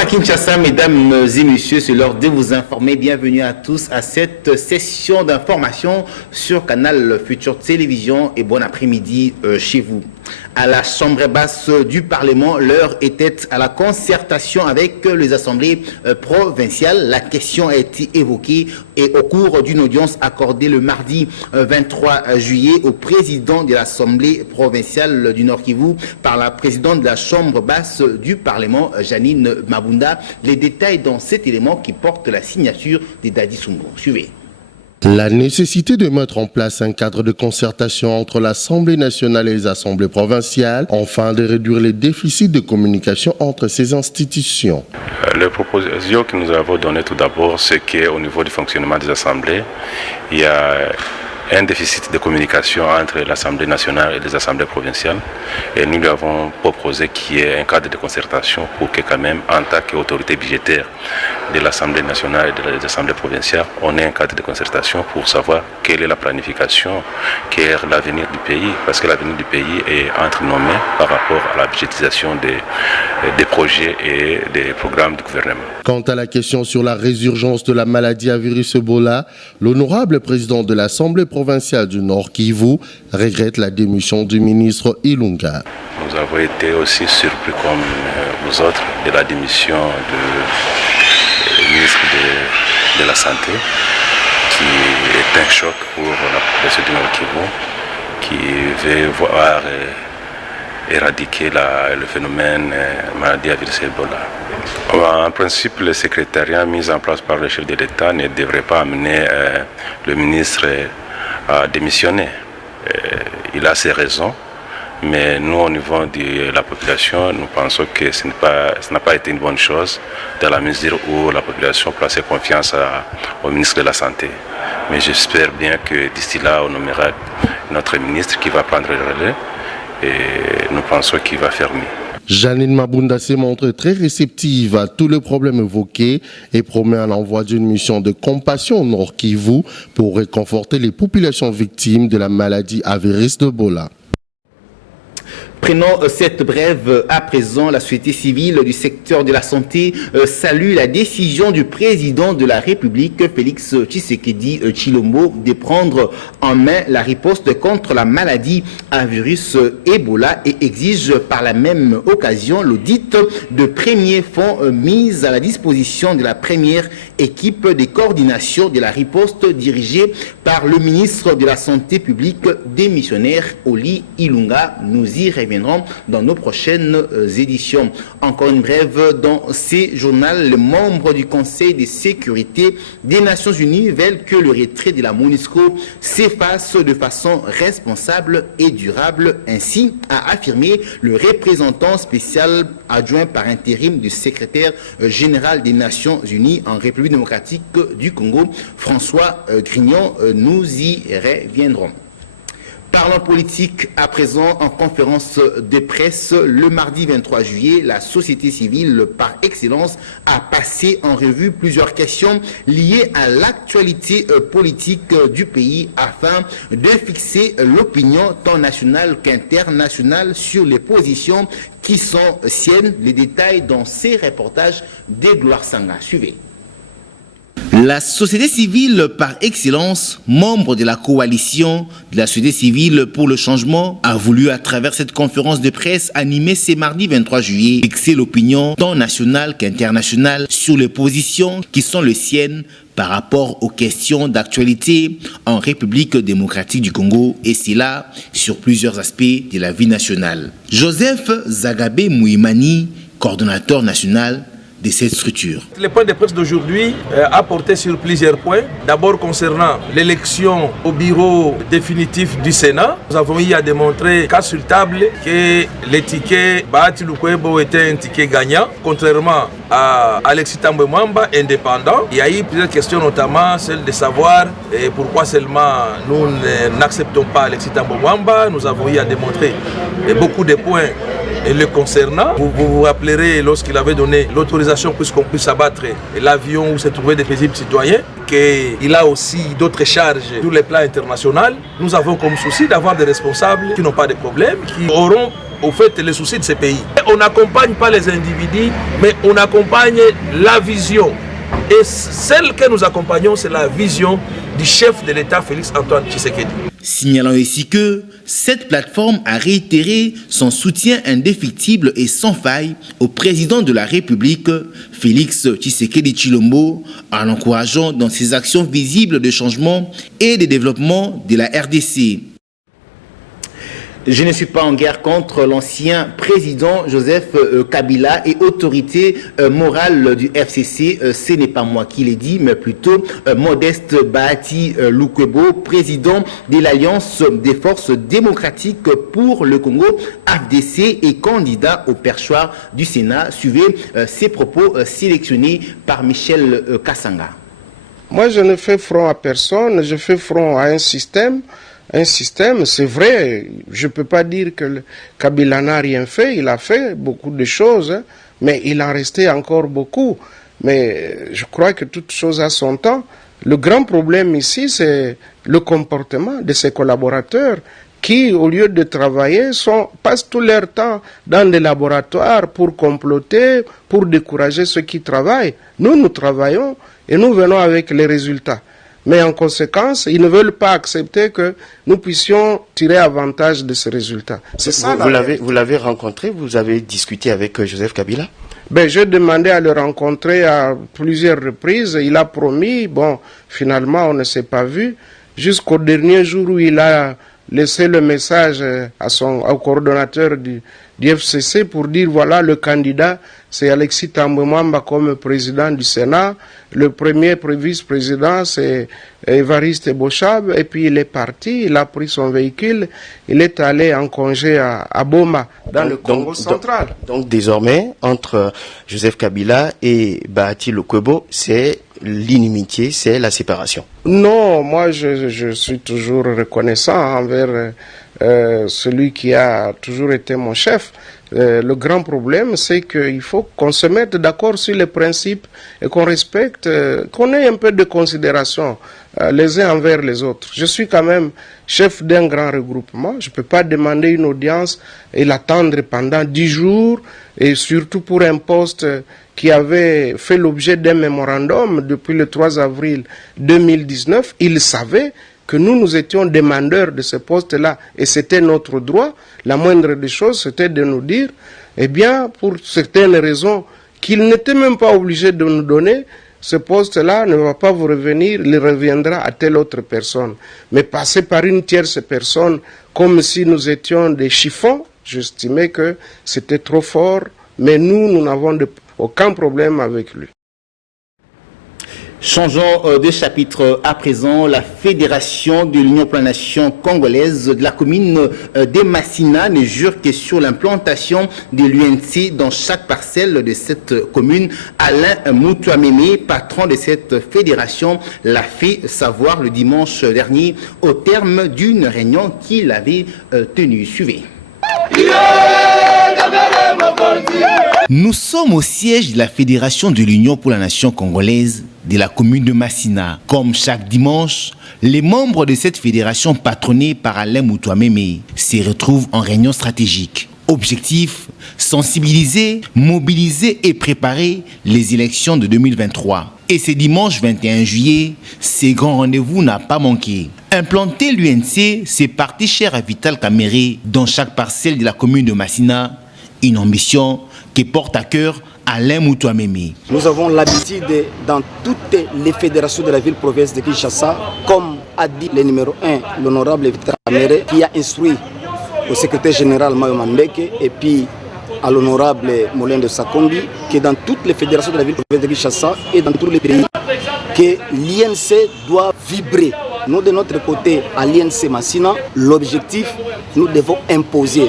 à Kinshasa, mesdames et messieurs, c'est l'heure de vous informer. Bienvenue à tous à cette session d'information sur Canal Futur Télévision et bon après-midi chez vous. À la Chambre basse du Parlement, l'heure était à la concertation avec les assemblées provinciales. La question a été évoquée et au cours d'une audience accordée le mardi 23 juillet au président de l'Assemblée provinciale du Nord Kivu par la présidente de la Chambre basse du Parlement, Janine Mabunda. Les détails dans cet élément qui porte la signature de Dadi Sungo. Suivez. La nécessité de mettre en place un cadre de concertation entre l'Assemblée nationale et les assemblées provinciales, afin de réduire les déficits de communication entre ces institutions. Les propositions que nous avons données tout d'abord, c'est qu'au niveau du fonctionnement des assemblées, il y a un déficit de communication entre l'Assemblée nationale et les assemblées provinciales. Et nous lui avons proposé qu'il y ait un cadre de concertation pour que quand même, en tant qu'autorité budgétaire de l'Assemblée nationale et des assemblées provinciales, on ait un cadre de concertation pour savoir quelle est la planification, quel est l'avenir du pays, parce que l'avenir du pays est entrenommé par rapport à la budgétisation des projets et des programmes du gouvernement. Quant à la question sur la résurgence de la maladie à virus Ebola, l'honorable président de l'Assemblée provinciale du Nord Kivu regrette la démission du ministre Ilunga. Nous avons été aussi surpris comme vous autres de la démission du ministre de la Santé, qui est un choc pour la population du Nord Kivu, qui veut voir éradiquer le phénomène maladie à virus Ebola. En principe, le secrétariat mis en place par le chef de l'État ne devrait pas amener le ministre à démissionner. Il a ses raisons, mais nous, au niveau de la population, nous pensons que ce n'a pas été une bonne chose, dans la mesure où la population plaçait confiance au ministre de la Santé. Mais j'espère bien que d'ici là, on nommera notre ministre qui va prendre le relais et nous pensons qu'il va faire mieux. Janine Mabunda se montre très réceptive à tous les problèmes évoqués et promet l'envoi d'une mission de compassion au Nord Kivu pour réconforter les populations victimes de la maladie à virus d'Ebola. Prenons cette brève à présent. La société civile du secteur de la santé salue la décision du président de la République, Félix Tshisekedi Tshilombo, de prendre en main la riposte contre la maladie à virus Ebola et exige par la même occasion l'audit de premiers fonds mis à la disposition de la première équipe de coordination de la riposte dirigée par le ministre de la Santé publique démissionnaire Oli Ilunga. Nous y reviendrons dans nos prochaines éditions. Encore une brève dans ces journaux. Les membres du Conseil de sécurité des Nations Unies veulent que le retrait de la MONUSCO s'efface de façon responsable et durable. Ainsi a affirmé le représentant spécial adjoint par intérim du secrétaire général des Nations Unies en République démocratique du Congo, François Grignon. Nous y reviendrons. Parlons politique à présent en conférence de presse le mardi 23 juillet. La société civile par excellence a passé en revue plusieurs questions liées à l'actualité politique du pays afin de fixer l'opinion tant nationale qu'internationale sur les positions qui sont siennes. Les détails dans ces reportages de Gloire Sanga. Suivez. La société civile par excellence, membre de la coalition de la société civile pour le changement, a voulu à travers cette conférence de presse animée ce mardi 23 juillet fixer l'opinion tant nationale qu'internationale sur les positions qui sont les siennes par rapport aux questions d'actualité en République démocratique du Congo et cela sur plusieurs aspects de la vie nationale. Joseph Zagabé Mouimani, coordonnateur national de cette structure. Le point de presse d'aujourd'hui a porté sur plusieurs points. D'abord concernant l'élection au bureau définitif du Sénat. Nous avons eu à démontrer cas sur table que le ticket Bahati Lukwebo était un ticket gagnant, contrairement à Alexis Tambwe Mwamba, indépendant. Il y a eu plusieurs questions, notamment celle de savoir pourquoi seulement nous n'acceptons pas Alexis Tambwe Mwamba. Nous avons eu à démontrer beaucoup de points le concernant. Vous vous rappellerez lorsqu'il avait donné l'autorisation puisqu'on puisse abattre l'avion où se trouvaient des paisibles citoyens, qu'il a aussi d'autres charges sur le plan international. Nous avons comme souci d'avoir des responsables qui n'ont pas de problème, qui auront au fait les soucis de ces pays. On n'accompagne pas les individus, mais on accompagne la vision. Et celle que nous accompagnons, c'est la vision du chef de l'État, Félix Antoine Tshisekedi. Signalant ici que cette plateforme a réitéré son soutien indéfectible et sans faille au président de la République, Félix Tshisekedi Tshilombo, en l'encourageant dans ses actions visibles de changement et de développement de la RDC. Je ne suis pas en guerre contre l'ancien président Joseph Kabila et autorité morale du FCC. Ce n'est pas moi qui l'ai dit, mais plutôt Modeste Bahati Lukwebo, président de l'Alliance des forces démocratiques pour le Congo, AFDC, et candidat au perchoir du Sénat. Suivez ces propos sélectionnés par Michel Kassanga. Moi, je ne fais front à personne, je fais front à un système. Un système, c'est vrai, je ne peux pas dire que le Kabila n'a rien fait, il a fait beaucoup de choses, hein, mais il en restait encore beaucoup. Mais je crois que toute chose a son temps. Le grand problème ici, c'est le comportement de ses collaborateurs qui, au lieu de travailler, passent tout leur temps dans des laboratoires pour comploter, pour décourager ceux qui travaillent. Nous travaillons et nous venons avec les résultats. Mais en conséquence, ils ne veulent pas accepter que nous puissions tirer avantage de ces résultats. C'est ça. Vous l'avez rencontré, vous avez discuté avec Joseph Kabila? J'ai demandé à le rencontrer à plusieurs reprises. Il a promis. Bon, finalement, on ne s'est pas vu. Jusqu'au dernier jour où il a laissé le message au coordonnateur du FCC pour dire voilà, le candidat, c'est Alexis Thambwe Mwamba comme président du Sénat. Le premier vice-président, c'est Évariste Bochab. Et puis il est parti, il a pris son véhicule, il est allé en congé à Boma, dans le Congo central. Donc désormais, entre Joseph Kabila et Bahati Lukwebo, c'est l'inimitié, c'est la séparation. Non, moi je suis toujours reconnaissant envers celui qui a toujours été mon chef. Le grand problème, c'est qu'il faut qu'on se mette d'accord sur les principes et qu'on respecte, qu'on ait un peu de considération les uns envers les autres. Je suis quand même chef d'un grand regroupement. Je ne peux pas demander une audience et l'attendre pendant 10 jours, et surtout pour un poste qui avait fait l'objet d'un mémorandum depuis le 3 avril 2019. Il savait que nous étions demandeurs de ce poste-là, et c'était notre droit. La moindre des choses, c'était de nous dire, eh bien, pour certaines raisons qu'il n'était même pas obligé de nous donner, ce poste-là ne va pas vous revenir, il reviendra à telle autre personne. Mais passer par une tierce personne, comme si nous étions des chiffons, j'estimais que c'était trop fort, mais nous n'avons aucun problème avec lui. Changeons de chapitre à présent. La Fédération de l'Union pour la Nation congolaise de la commune de Massina ne jure que sur l'implantation de l'UNC dans chaque parcelle de cette commune. Alain Moutouameme, patron de cette fédération, l'a fait savoir le dimanche dernier au terme d'une réunion qu'il avait tenue. Suivez. Nous sommes au siège de la Fédération de l'Union pour la Nation congolaise de la commune de Massina. Comme chaque dimanche, les membres de cette fédération patronnée par Alain Moutouameme se retrouvent en réunion stratégique. Objectif, sensibiliser, mobiliser et préparer les élections de 2023. Et ce dimanche 21 juillet, ce grand rendez-vous n'a pas manqué. Implanter l'UNC, c'est parti cher à Vital Kamere dans chaque parcelle de la commune de Massina. Une ambition qui porte à cœur Alain Moutouameme. Nous avons l'habitude dans toutes les fédérations de la ville-province de Kinshasa, comme a dit le numéro 1, l'honorable Vital Kamere, qui a instruit au secrétaire général Mayo Mandeke et puis à l'honorable Molin de Sakombi, que dans toutes les fédérations de la ville-province de Kinshasa et dans tous les pays, que l'INC doit vibrer. Nous, de notre côté, à l'INC Massina, l'objectif, nous devons imposer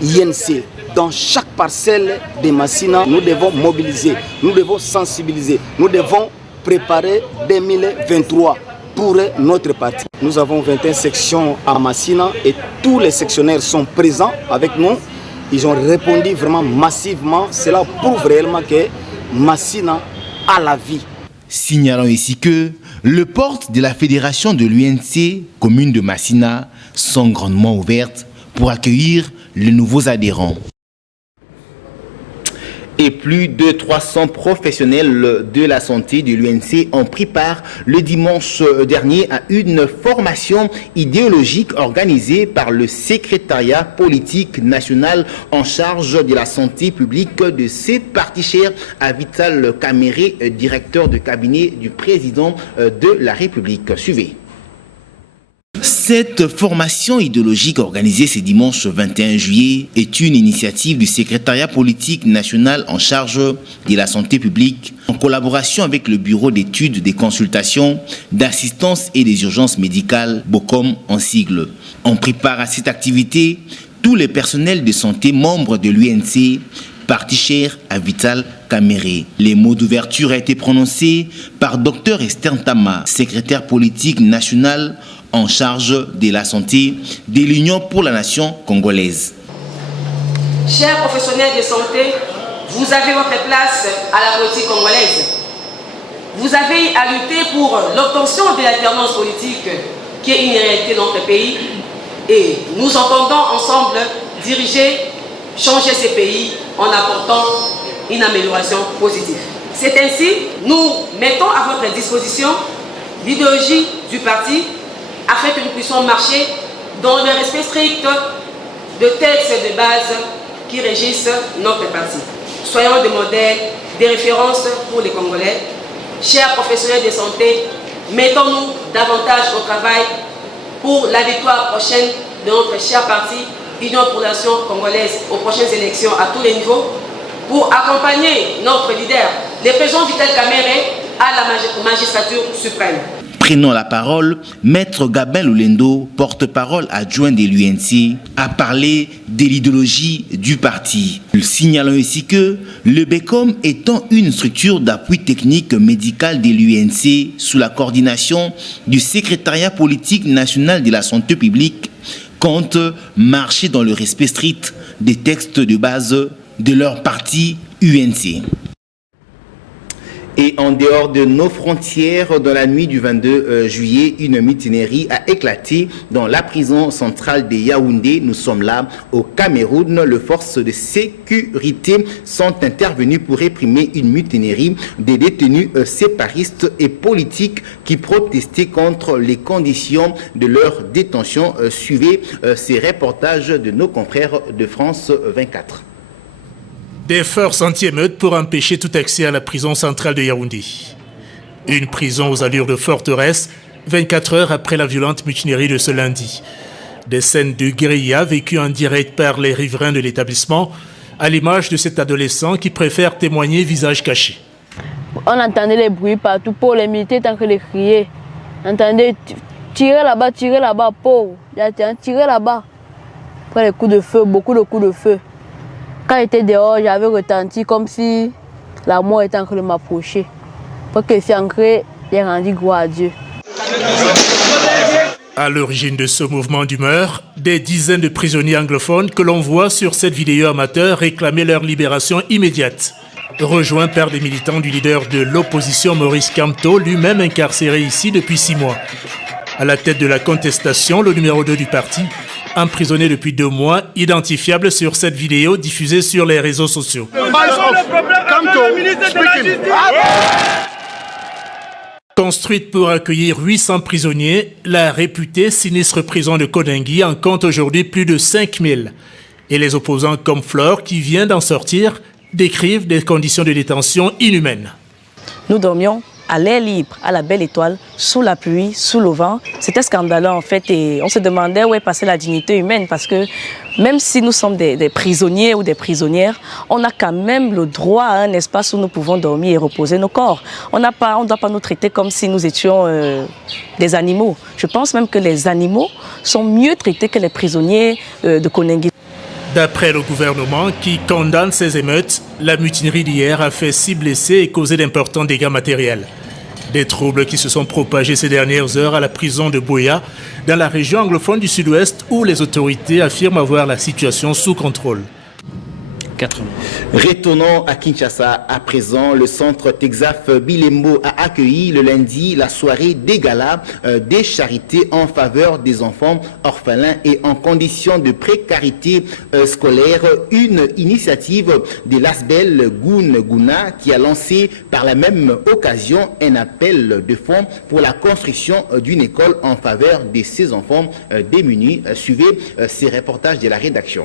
l'INC. Dans chaque parcelle de Massina, nous devons mobiliser, nous devons sensibiliser, nous devons préparer 2023 pour notre parti. Nous avons 21 sections à Massina et tous les sectionnaires sont présents avec nous. Ils ont répondu vraiment massivement. Cela prouve réellement que Massina a la vie. Signalons ici que les portes de la fédération de l'UNC, commune de Massina, sont grandement ouvertes pour accueillir les nouveaux adhérents. Et plus de 300 professionnels de la santé de l'UNC ont pris part le dimanche dernier à une formation idéologique organisée par le secrétariat politique national en charge de la santé publique de cette partie chère à Vital Kamere, directeur de cabinet du président de la République. Suivez. Cette formation idéologique organisée ce dimanche 21 juillet est une initiative du secrétariat politique national en charge de la santé publique en collaboration avec le bureau d'études, des consultations, d'assistance et des urgences médicales, BOCOM en sigle. On prépare à cette activité tous les personnels de santé membres de l'UNC, partie chère à Vital Kamere. Les mots d'ouverture ont été prononcés par Dr Esther Tama, secrétaire politique national en charge de la santé de l'Union pour la nation congolaise. Chers professionnels de santé, vous avez votre place à la politique congolaise. Vous avez à lutter pour l'obtention de l'alternance politique qui est une réalité dans notre pays et nous entendons ensemble diriger, changer ce pays en apportant une amélioration positive. C'est ainsi, nous mettons à votre disposition l'idéologie du parti afin que nous puissions marcher dans le respect strict de textes de base qui régissent notre parti. Soyons des modèles, des références pour les Congolais. Chers professionnels de santé, mettons-nous davantage au travail pour la victoire prochaine de notre cher parti, Union pour la nation congolaise, aux prochaines élections à tous les niveaux, pour accompagner notre leader, le président Vital Kamere, à la magistrature suprême. Prenant la parole, Maître Gabin Lolendo, porte-parole adjoint de l'UNC, a parlé de l'idéologie du parti. Signalant aussi que le BECOM étant une structure d'appui technique médical de l'UNC sous la coordination du secrétariat politique national de la santé publique, compte marcher dans le respect strict des textes de base de leur parti UNC. Et en dehors de nos frontières, dans la nuit du 22 juillet, une mutinerie a éclaté dans la prison centrale de Yaoundé. Nous sommes là au Cameroun. Les forces de sécurité sont intervenues pour réprimer une mutinerie des détenus séparistes et politiques qui protestaient contre les conditions de leur détention. Suivez ces reportages de nos confrères de France 24. Des forces anti-émeutes pour empêcher tout accès à la prison centrale de Yaoundé. Une prison aux allures de forteresse, 24 heures après la violente mutinerie de ce lundi. Des scènes de guérilla vécues en direct par les riverains de l'établissement, à l'image de cet adolescent qui préfère témoigner visage caché. On entendait les bruits partout pour les militaires tant que les crier. On entendait tirer là-bas, pauvre. Tirer là-bas. Après les coups de feu, beaucoup de coups de feu. Quand j'étais dehors, j'avais retenti comme si la mort était en train de m'approcher. Pour que je suis ancré, j'ai rendu gloire à Dieu. À l'origine de ce mouvement d'humeur, des dizaines de prisonniers anglophones que l'on voit sur cette vidéo amateur réclamer leur libération immédiate. Rejoints par des militants du leader de l'opposition Maurice Kamto, lui-même incarcéré ici depuis 6 mois. À la tête de la contestation, le numéro 2 du parti, emprisonné depuis 2 mois, identifiable sur cette vidéo diffusée sur les réseaux sociaux. Construite pour accueillir 800 prisonniers, la réputée sinistre prison de Kodingui en compte aujourd'hui plus de 5000. Et les opposants comme Flore, qui vient d'en sortir, décrivent des conditions de détention inhumaines. Nous dormions à l'air libre, à la belle étoile, sous la pluie, sous le vent. C'était scandaleux en fait et on se demandait où est passée la dignité humaine parce que même si nous sommes des prisonniers ou des prisonnières, on a quand même le droit à un espace où nous pouvons dormir et reposer nos corps. On ne doit pas nous traiter comme si nous étions des animaux. Je pense même que les animaux sont mieux traités que les prisonniers de Koningui. D'après le gouvernement qui condamne ces émeutes, la mutinerie d'hier a fait 6 blessés et causé d'importants dégâts matériels. Des troubles qui se sont propagés ces dernières heures à la prison de Boya, dans la région anglophone du sud-ouest où les autorités affirment avoir la situation sous contrôle. 4 mois. Retournons à Kinshasa à présent. Le centre Texaf Bilembo a accueilli le lundi la soirée des galas des charités en faveur des enfants orphelins et en condition de précarité scolaire. Une initiative de l'ASBEL Guna qui a lancé par la même occasion un appel de fonds pour la construction d'une école en faveur de ces enfants démunis. Suivez ces reportages de la rédaction.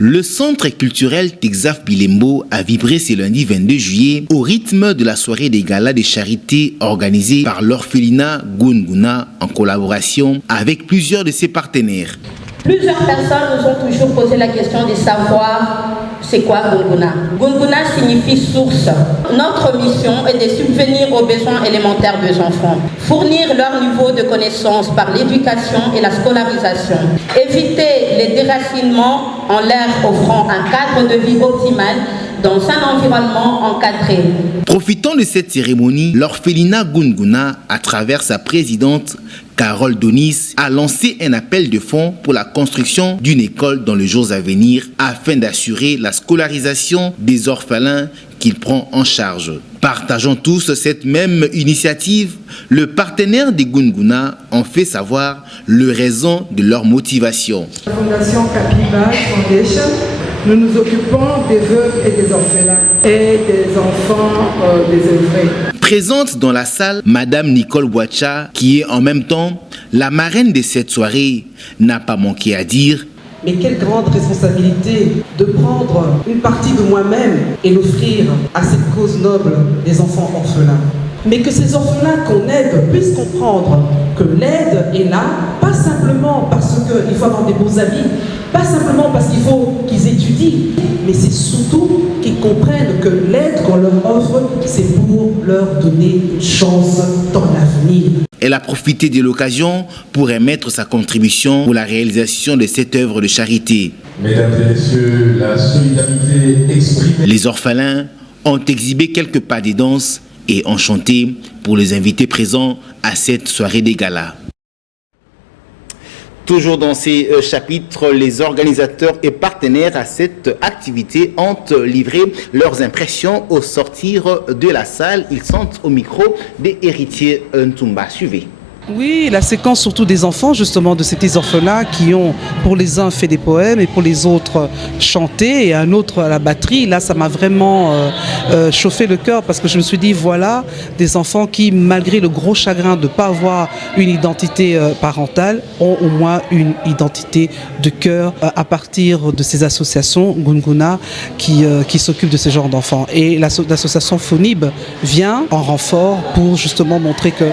Le centre culturel Texaf Bilembo a vibré ce lundi 22 juillet au rythme de la soirée des galas de charité organisée par l'orphelinat Gunguna en collaboration avec plusieurs de ses partenaires. Plusieurs personnes nous ont toujours posé la question de savoir c'est quoi Gunguna. Gunguna signifie source. Notre mission est de subvenir aux besoins élémentaires des enfants, fournir leur niveau de connaissance par l'éducation et la scolarisation, éviter les déracinements en leur offrant un cadre de vie optimal dans un environnement encadré. Profitant de cette cérémonie, l'orphelinat Gunguna, à travers sa présidente Carole Donis, a lancé un appel de fonds pour la construction d'une école dans les jours à venir afin d'assurer la scolarisation des orphelins qu'il prend en charge. Partageant tous cette même initiative, le partenaire des Gunguna ont fait savoir le raison de leur motivation. La Fondation Capilla Foundation, nous nous occupons des veuves et des orphelins et des enfants désœuvrés. Présente dans la salle, Madame Nicole Boacha, qui est en même temps la marraine de cette soirée, n'a pas manqué à dire: mais quelle grande responsabilité de prendre une partie de moi-même et l'offrir à cette cause noble des enfants orphelins. Mais que ces orphelins qu'on aide puissent comprendre que l'aide est là, pas simplement parce qu'il faut avoir des beaux habits, pas simplement parce qu'il faut qu'ils étudient, mais c'est surtout qu'ils comprennent que l'aide qu'on leur offre, c'est pour leur donner une chance dans l'avenir. Elle a profité de l'occasion pour émettre sa contribution pour la réalisation de cette œuvre de charité. Mesdames et messieurs, la solidarité exprimée. Les orphelins ont exhibé quelques pas de danse et ont chanté pour les invités présents à cette soirée des galas. Toujours dans ces chapitres, les organisateurs et partenaires à cette activité ont livré leurs impressions au sortir de la salle. Ils sont au micro des héritiers Ntumba. Suivez. Oui, la séquence surtout des enfants, justement, de ces petits orphelins qui ont, pour les uns, fait des poèmes et pour les autres, chanté, et un autre à la batterie. Là, ça m'a vraiment chauffé le cœur parce que je me suis dit, voilà, des enfants qui, malgré le gros chagrin de ne pas avoir une identité parentale, ont au moins une identité de cœur à partir de ces associations, Gunguna, qui s'occupent de ce genre d'enfants. Et l'association Fonib vient en renfort pour justement montrer que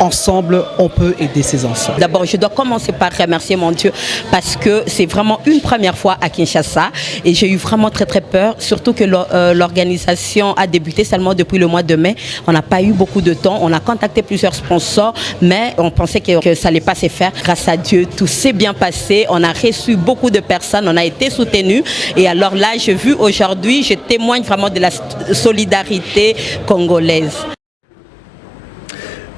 ensemble, on peut aider ces enfants. D'abord, je dois commencer par remercier mon Dieu parce que c'est vraiment une première fois à Kinshasa et j'ai eu vraiment très peur, surtout que l'organisation a débuté seulement depuis le mois de mai. On n'a pas eu beaucoup de temps, on a contacté plusieurs sponsors, mais on pensait que ça n'allait pas se faire. Grâce à Dieu, tout s'est bien passé, on a reçu beaucoup de personnes, on a été soutenus et alors là, j'ai vu aujourd'hui, je témoigne vraiment de la solidarité congolaise.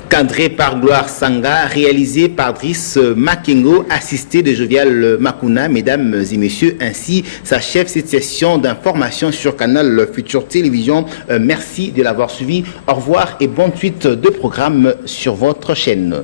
Cadré par Gloire Sanga, réalisé par Driss Makengo, assisté de Jovial Makuna. Mesdames et messieurs, ainsi s'achève cette session d'information sur Canal Futur Télévision. Merci de l'avoir suivi. Au revoir et bonne suite de programme sur votre chaîne.